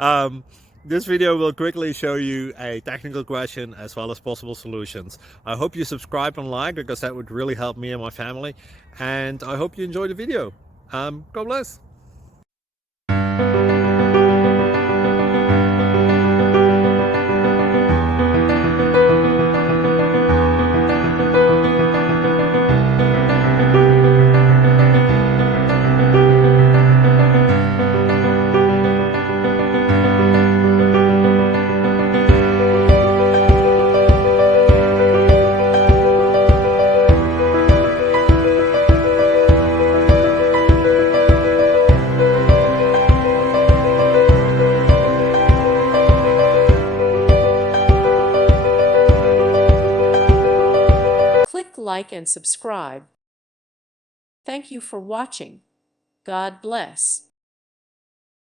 um, this video will quickly show you a technical question as well as possible solutions. I hope you subscribe and like because that would really help me and my family. And I hope you enjoy the video. God bless. Click like and subscribe. Thank you for watching. God bless.